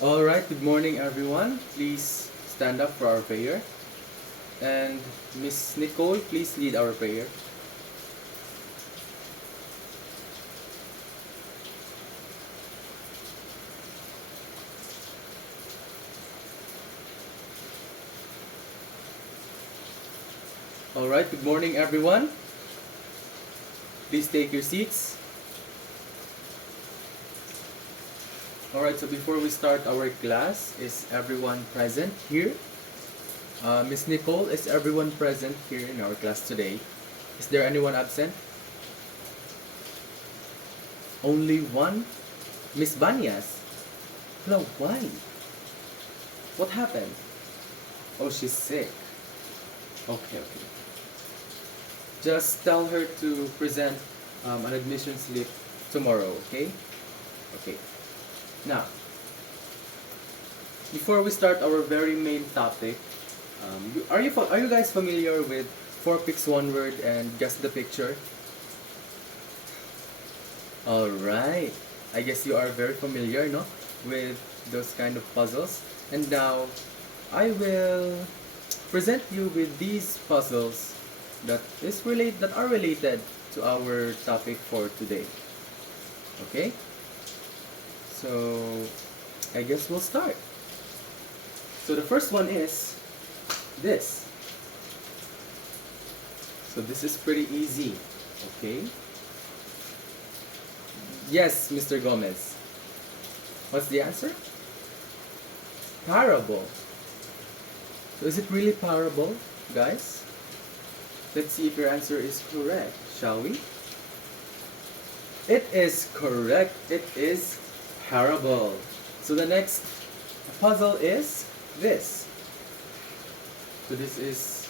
All right, good morning, everyone. Please stand up for our prayer. And Miss Nicole, please lead our prayer. All right, good morning, everyone. Please take your seats. All right, so before we start our class, is everyone present here? Miss Nicole, is everyone present here in our class today? Is there anyone absent? Only one? Miss Banyas? No, why? What happened? Oh, she's sick. Okay. Just tell her to present an admission slip tomorrow, okay? Okay. Now, before we start our very main topic, are you guys familiar with four picks one word and guess the picture? All right. I guess you are very familiar, no, with those kind of puzzles. And now, I will present you with these puzzles that are related to our topic for today. Okay? So, I guess we'll start. So the first one is this. So this is pretty easy. Okay? Yes, Mr. Gomez. What's the answer? Parable. So is it really parable, guys? Let's see if your answer is correct, shall we? It is correct. It is parable. So the next puzzle is this. So this is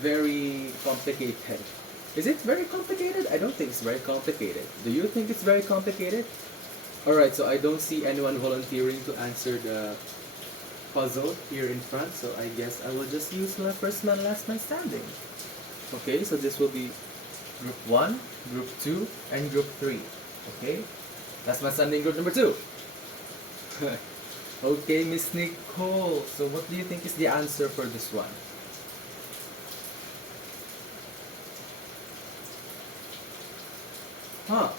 very complicated. Is it very complicated? I don't think it's very complicated. Do you think it's very complicated? Alright, so I don't see anyone volunteering to answer the puzzle here in front, so I guess I will just use my first man, last man standing. Okay, so this will be group 1, group 2, and group 3. Okay? Last man standing, group number 2. Okay, Miss Nicole. So what do you think is the answer for this one? Huh?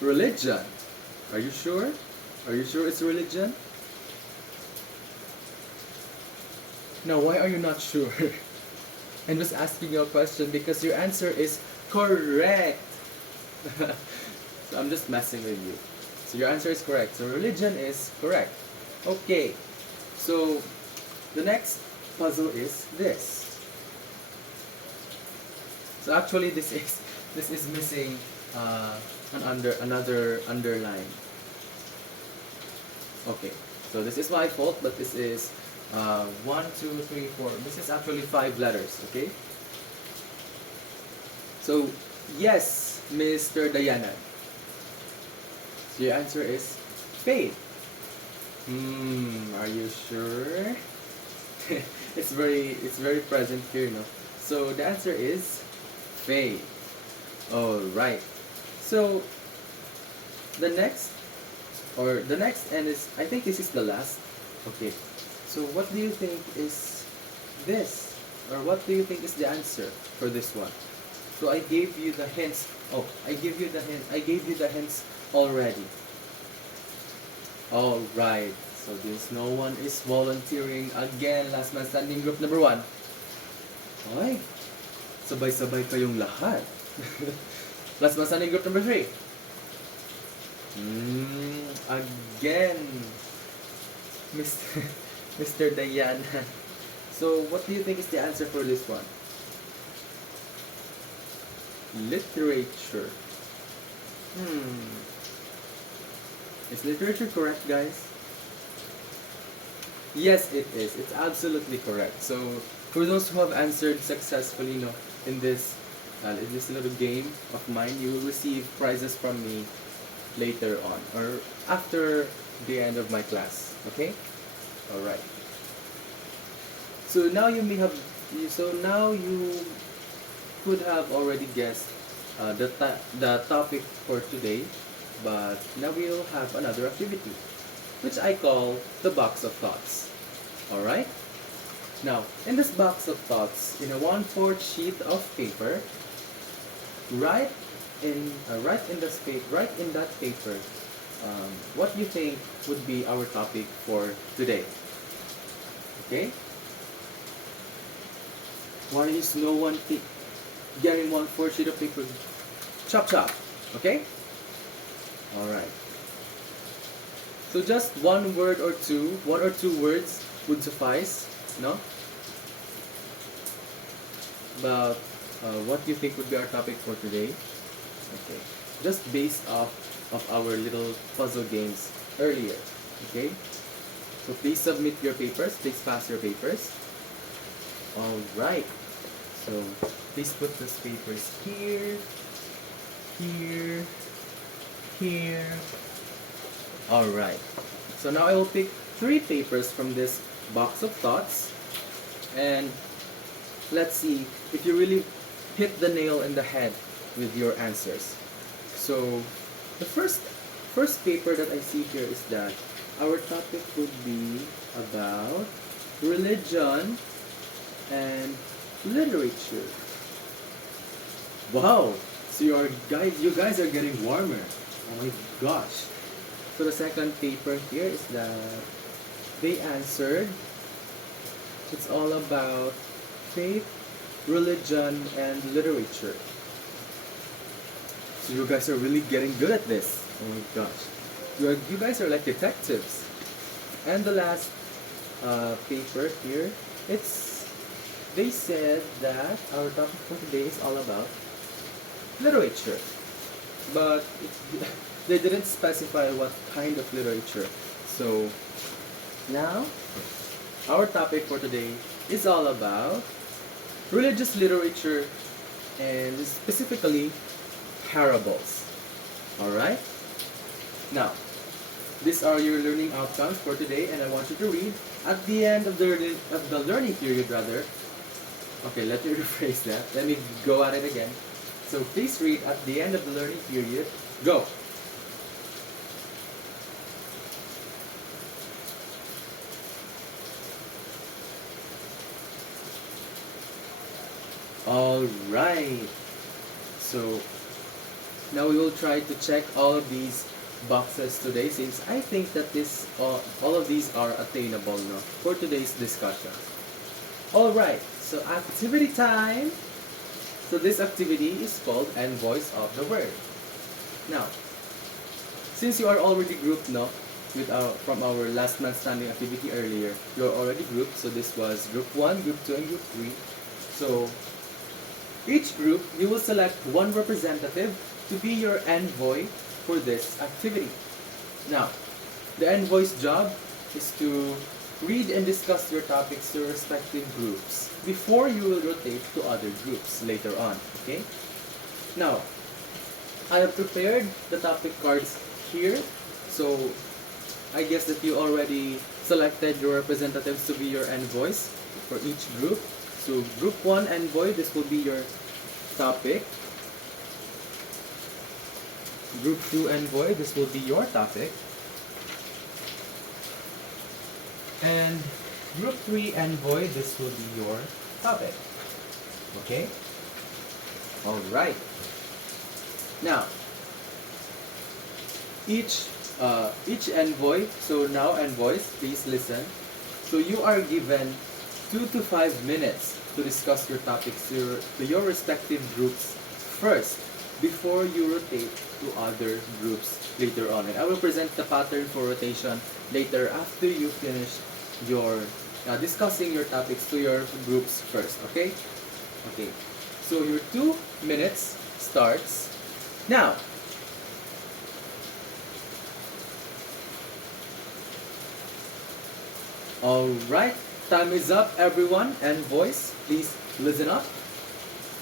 Religion. Are you sure? Are you sure it's religion? Now, why are you not sure? I'm just asking you a question because your answer is correct. So I'm just messing with you. So your answer is correct. So religion is correct. Okay. So the next puzzle is this. So actually this is missing another underline. Okay. So this is my fault, but this is 1, 2, 3, 4. This is actually 5 letters, okay? So, yes, Mr. Diana. So your answer is faith. Are you sure? it's very present here, no? So the answer is faith. Alright. So the next and is, I think this is the last. Okay. So what do you think is this? Or what do you think is the answer for this one? So I gave you the hints. Oh, I gave you the hints already. Alright. So this no one is volunteering again. Last man standing, group number 1. Ay, sabay-sabay kayong lahat. Last man standing, group number 3. Again. Mr. Diana. So, what do you think is the answer for this one? Literature. Is literature correct, guys? Yes, it is. It's absolutely correct. So, for those who have answered successfully, in this little game of mine, you will receive prizes from me later on or after the end of my class. Okay? Alright. So now you could have already guessed the topic for today. but now we'll have another activity, which I call the box of thoughts. Alright? Now, in this box of thoughts, in a 1/4 sheet of paper, write write in that paper what you think would be our topic for today. Okay? Why is no one getting 1/4 sheet of paper? Chop chop. Okay? Alright. So just one or two words would suffice, no? About what you think would be our topic for today. Okay. Just based off of our little puzzle games earlier. Okay? So please submit your papers. Please pass your papers. Alright. So please put those papers here, here, here. Alright. So now I will pick 3 papers from this box of thoughts. And let's see if you really hit the nail in the head with your answers. So the first paper that I see here is that our topic would be about religion and literature. Wow! So you guys are getting warmer. Oh my gosh. So the second paper here is that they answered it's all about faith, religion, and literature. So you guys are really getting good at this. Oh my gosh. You guys are like detectives. And the last paper here, they said that our topic for today is all about literature. But they didn't specify what kind of literature. So now, our topic for today is all about religious literature and specifically parables. Alright? Now, these are your learning outcomes for today, and I want you to read at the end of the learning period rather. Okay, let me rephrase that. Let me go at it again. So please read at the end of the learning period. Go! Alright. So now we will try to check all of these boxes today, since I think that all of these are attainable now for today's discussion. Alright, so activity time. So this activity is called and voice of the word. Now, since you are already grouped now from our last man standing activity earlier, you're already grouped. So this was group 1, group 2, and group 3. So each group, you will select one representative to be your envoy for this activity. Now, the envoy's job is to read and discuss your topics to respective groups before you will rotate to other groups later on. Okay? Now, I have prepared the topic cards here. So, I guess that you already selected your representatives to be your envoys for each group. So group 1 envoy, this will be your topic. Group 2 envoy, this will be your topic. And group 3 envoy, this will be your topic. Okay? Alright. Now, each envoy, so now envoys, please listen. So you are given 2 to 5 minutes to discuss your topics to your respective groups first before you rotate to other groups later on. And I will present the pattern for rotation later after you finish your discussing your topics to your groups first. Okay? Okay. So your 2 minutes starts now. Alright. Time is up, everyone. Envoys, please listen up.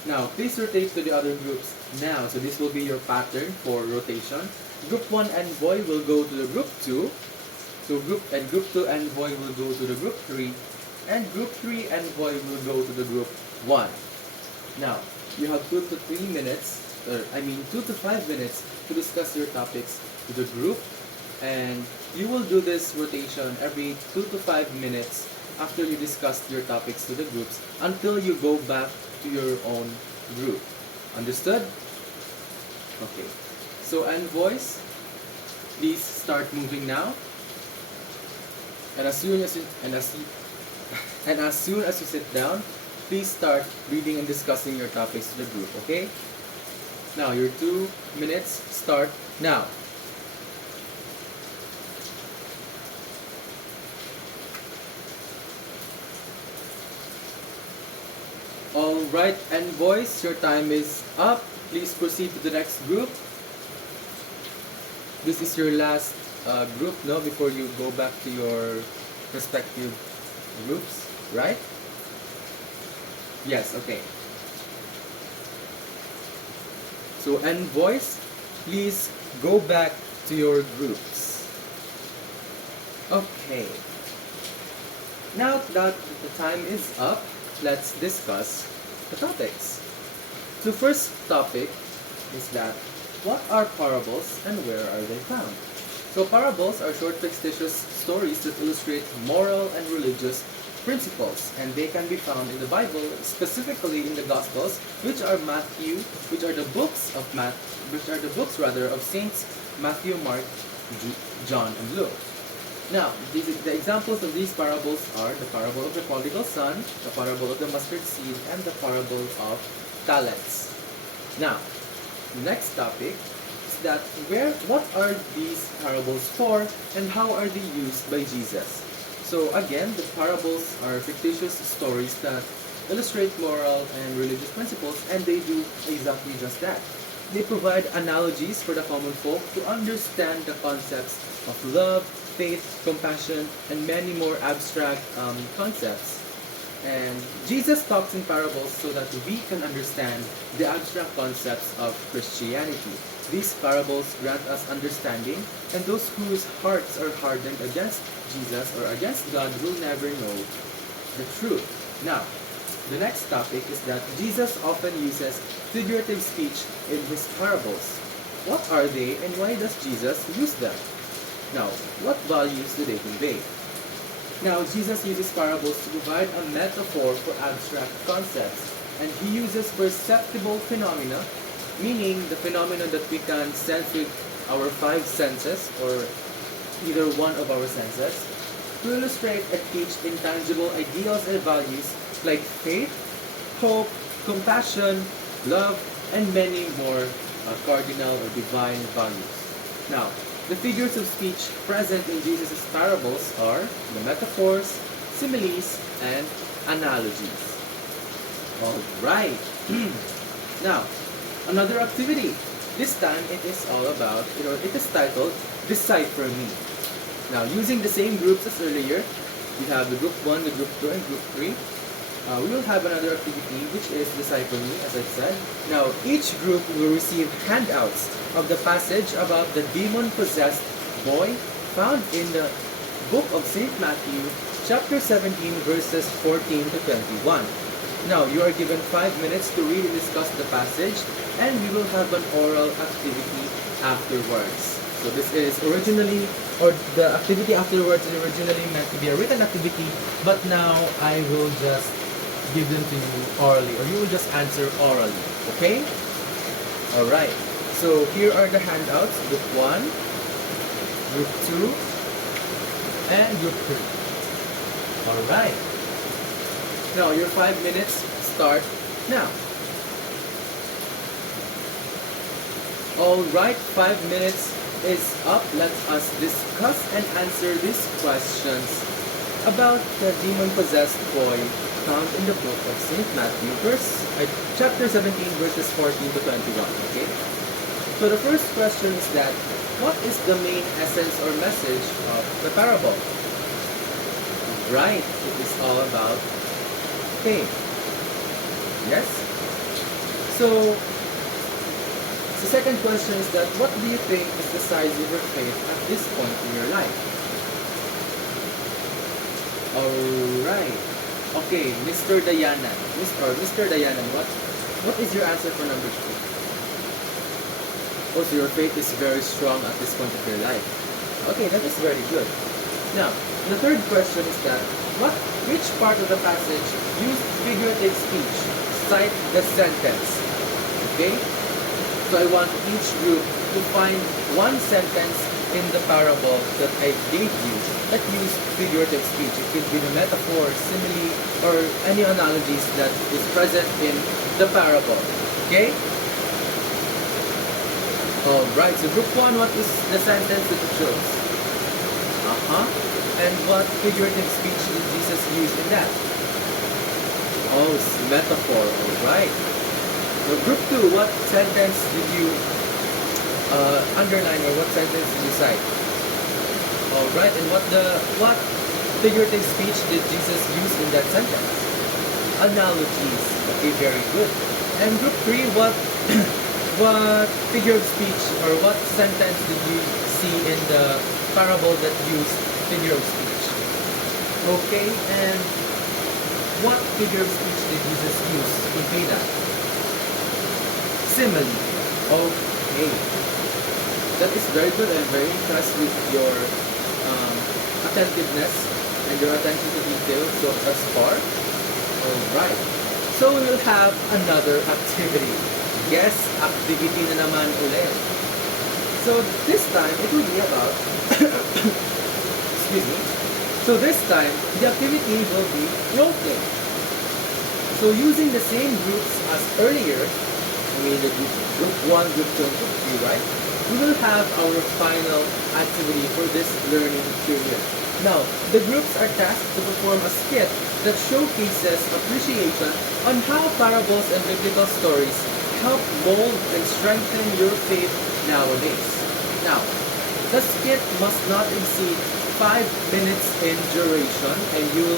Now, please rotate to the other groups now. So this will be your pattern for rotation. Group 1 envoy will go to the group 2. So group 2 envoy will go to the group 3. And group 3 envoy will go to the group 1. Now, you have 2 to 5 minutes to to discuss your topics to the group, and you will do this rotation every 2 to 5 minutes after you discuss your topics to the groups until you go back to your own group. Understood? Okay. So, and voice, please start moving now. And as soon as you, and as soon as you sit down, please start reading and discussing your topics to the group, okay? Now, your 2 minutes start now. Alright, and boys, your time is up. Please proceed to the next group. This is your last group, no? Before you go back to your respective groups, right? Yes, okay. So, and boys, please go back to your groups. Okay. Now that the time is up, let's discuss the topics. The first topic is that what are parables and where are they found? So parables are short fictitious stories that illustrate moral and religious principles, and they can be found in the Bible, specifically in the Gospels, which are the books of Saints Matthew, Mark, John, and Luke. Now, the examples of these parables are the parable of the prodigal son, the parable of the mustard seed, and the parable of talents. Now, next topic is that what are these parables for, and how are they used by Jesus? So again, the parables are fictitious stories that illustrate moral and religious principles, and they do exactly just that. They provide analogies for the common folk to understand the concepts of love, faith, compassion, and many more abstract concepts. And Jesus talks in parables so that we can understand the abstract concepts of Christianity. These parables grant us understanding, and those whose hearts are hardened against Jesus or against God will never know the truth. Now, the next topic is that Jesus often uses figurative speech in his parables. What are they, and why does Jesus use them? Now, what values do they convey? Now, Jesus uses parables to provide a metaphor for abstract concepts, and he uses perceptible phenomena, meaning the phenomena that we can sense with our 5 senses, or either one of our senses, to illustrate and teach intangible ideals and values like faith, hope, compassion, love, and many more cardinal or divine values. Now, the figures of speech present in Jesus' parables are the metaphors, similes, and analogies. Alright. Now, another activity. This time it is all about, it is titled Decipher Me. Now, using the same groups as earlier, we have the group 1, the group 2, and group 3. We will have another activity which is Decipher Me, as I said. Now, each group will receive handouts of the passage about the demon-possessed boy found in the book of St. Matthew, chapter 17, verses 14 to 21. Now, you are given 5 minutes to read and discuss the passage, and we will have an oral activity afterwards. So this is the activity afterwards is originally meant to be a written activity, but now I will just give them to you orally, or you will just answer orally, okay? Alright, so here are the handouts, group 1, group 2, and group 3. Alright. Now, your 5 minutes start now. Alright, 5 minutes is up. Let us discuss and answer these questions about the demon-possessed boy found in the book of St. Matthew, chapter 17, verses 14 to 21. Okay? So the first question is that, what is the main essence or message of the parable? Right, it is all about faith. Yes? So, the second question is that, what do you think is the size of your faith at this point in your life? Alright. Okay, Mr. Dayanan. Mr. Dayanan, what is your answer for number 2? Oh, so your faith is very strong at this point of your life. Okay, that is very good. Now, the third question is that, which part of the passage used figurative speech? Cite the sentence. Okay? So I want each group to find one sentence in the parable that I gave you that used figurative speech. It could be the metaphor, simile, or any analogies that is present in the parable. Okay? Alright, so group 1, what is the sentence that you chose? And what figurative speech did Jesus use in that? Oh, it's metaphor, alright. So group 2, what sentence did you underline, or what sentence did you cite? Alright, and what figurative speech did Jesus use in that sentence? Analogies. Okay, very good. And group 3, what what figure of speech or what sentence did you see in the parable that used figure of speech? Okay, and what figure of speech did Jesus use in Veda? Simile. Okay. That is very good. I'm very impressed with your attentiveness and your attention to detail so thus far. Alright. So we will have another activity. Yes, activity na naman ulit. So this time, it will be about, excuse me. So this time, the activity will be role play. So using the same groups as earlier, I mean the group 1, group 2, and group 3, right? We will have our final activity for this learning period. Now, the groups are tasked to perform a skit that showcases appreciation on how parables and biblical stories help mold and strengthen your faith nowadays. Now, the skit must not exceed 5 minutes in duration, and you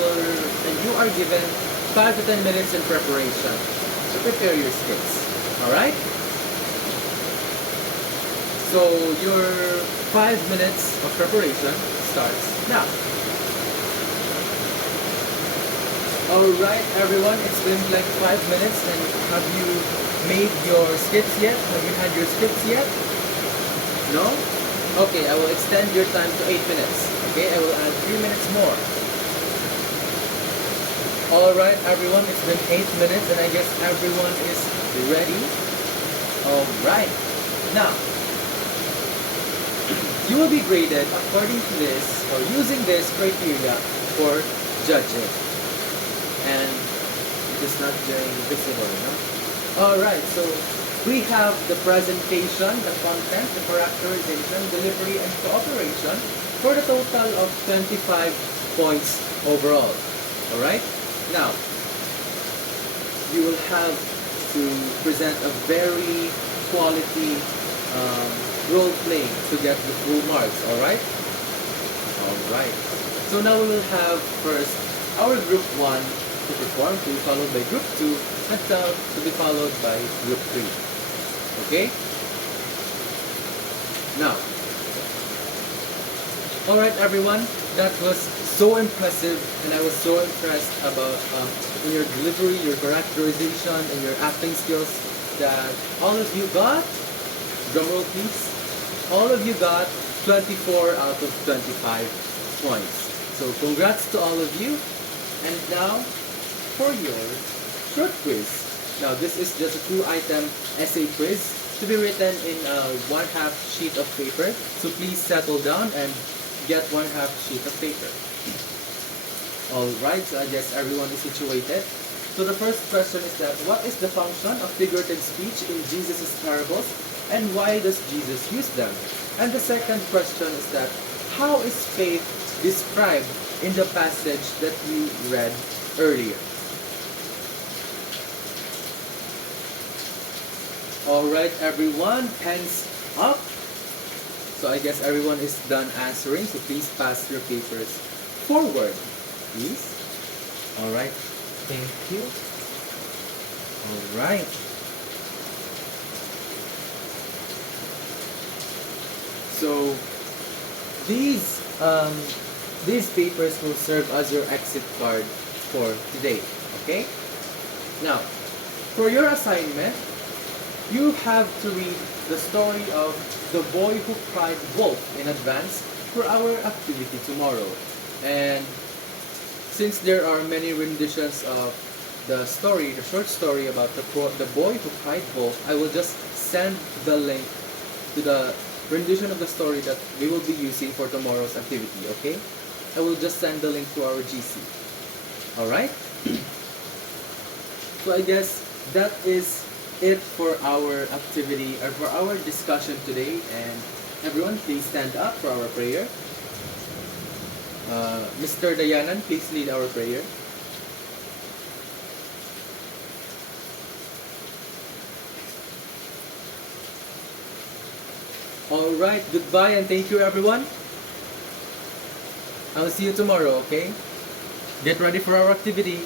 are given 5 to 10 minutes in preparation to prepare your skits. Alright? So your 5 minutes of preparation starts now. Alright everyone, it's been like 5 minutes, and have you made your skits yet? Have you had your skits yet? No? Okay, I will extend your time to 8 minutes. Okay, I will add 3 minutes more. Alright everyone, it's been 8 minutes and I guess everyone is ready. Alright. Now, you will be graded according to this, or using this criteria for judging. And it is not very visible, no? Alright, so we have the presentation, the content, the characterization, delivery, and cooperation for the total of 25 points overall. Alright? Now, you will have to present a very quality role playing to get the full marks. Alright? Alright. So now we will have first our group 1 to perform, to be followed by group 2, and to be followed by group 3. Okay? Now, alright everyone, that was so impressive, and I was so impressed about in your delivery, your characterization, and your acting skills, that all of you got, drumroll please, all of you got 24 out of 25 points. So congrats to all of you. And now, for your short quiz. Now this is just a 2-item essay quiz to be written in a 1/2 sheet of paper. So please settle down and get 1/2 sheet of paper. Alright, so I guess everyone is situated. So the first question is that, what is the function of figurative speech in Jesus' parables, and why does Jesus use them? And the second question is that, how is faith described in the passage that you read earlier? Alright everyone, hands up. So I guess everyone is done answering, so please pass your papers forward, please. Alright, thank you. Alright. So these papers will serve as your exit card for today, okay? Now, for your assignment, you have to read the story of The Boy Who Cried Wolf in advance for our activity tomorrow. And since there are many renditions of the story, the short story about the boy who cried wolf, I will just send the link to the rendition of the story that we will be using for tomorrow's activity, okay? I will just send the link to our GC. Alright? So I guess that is it for our activity, or for our discussion today. And everyone, please stand up for our prayer. Mr. Dayanan, please lead our prayer. Alright, goodbye and thank you everyone. I'll see you tomorrow, okay? Get ready for our activity.